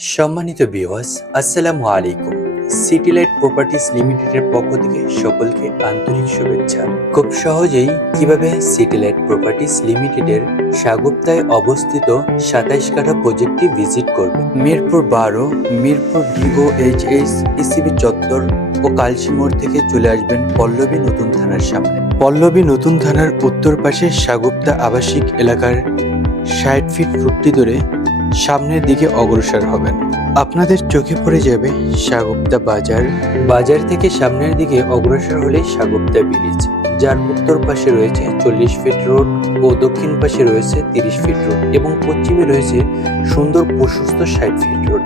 সম্মানিত ভিউয়ার্স, আসসালামু আলাইকুম। সিটি লাইট প্রপার্টিজ লিমিটেডের পক্ষ থেকে সকলকে আন্তরিক শুভেচ্ছা। খুব সহজেই কিভাবে সিটি লাইট প্রপার্টিজ লিমিটেডের সাগুপ্তায় অবস্থিত ২৭ কাঠা প্রজেক্টটি ভিজিট করবে। মিরপুর ১২, মিরপুর ডিওএইচএস ইসিবি চত্বর ও কালশি মোড় থেকে চলে আসবেন পল্লবী নতুন থানার সামনে। পল্লবী নতুন থানার উত্তর পাশে সাগুপ্তা আবাসিক এলাকার ৬০ ফিট রুটটি ধরে সামনের দিকে অগ্রসর হবেন। আপনাদের চোখে পড়ে যাবে সাগুপ্তা বাজার। বাজার থেকে সামনের দিকে অগ্রসর হলেই সাগুপ্তা ব্রিজ, যার উত্তর পাশে রয়েছে ৪০ ফিট রোড ও দক্ষিণ পাশে রয়েছে ৩০ ফিট রোড এবং পশ্চিমে রয়েছে সুন্দর প্রশস্ত ৬০ ফিট রোড।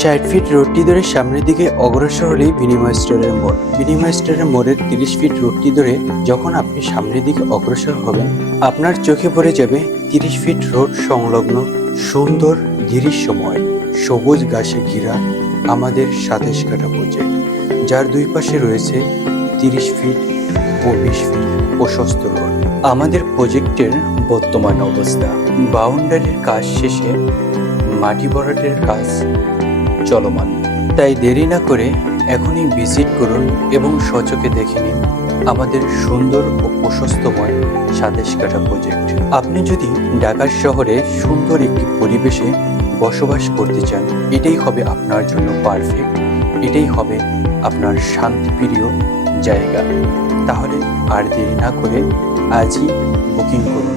৬০ ফিট রোডটি ধরে সামনের দিকে অগ্রসর হলেই বিনিময় স্টোরের মোড়। বিনিময় স্টোরের মোড়ের ৩০ ফিট রোডটি ধরে যখন আপনি সামনের দিকে অগ্রসর হবেন, আপনার চোখে পড়ে যাবে ৩০ ফিট রোড সংলগ্ন সুন্দর দৃশ্যময় সবুজ ঘাসে ঘেরা আমাদের ২৭ কাঠা প্রজেক্ট, যার দুই পাশে রয়েছে ৩০ ফিট ও ২০ ফিট প্রশস্ত রোড। আমাদের প্রজেক্টের বর্তমান অবস্থা: বাউন্ডারির কাজ শেষে মাটি ভরাটের কাজ চলমান। তাই দেরি না করে এখনই ভিজিট করুন এবং স্বচক্ষে দেখে নিন আমাদের সুন্দর ও প্রশস্তময় ২৭ কাঠা প্রজেক্ট। আপনি যদি ঢাকা শহরে সুন্দর একটি পরিবেশে বসবাস করতে চান, এটাই হবে আপনার জন্য পারফেক্ট, এটাই হবে আপনার শান্তিপ্রিয় জায়গা। তাহলে আর দেরি না করে আজই বুকিং করুন।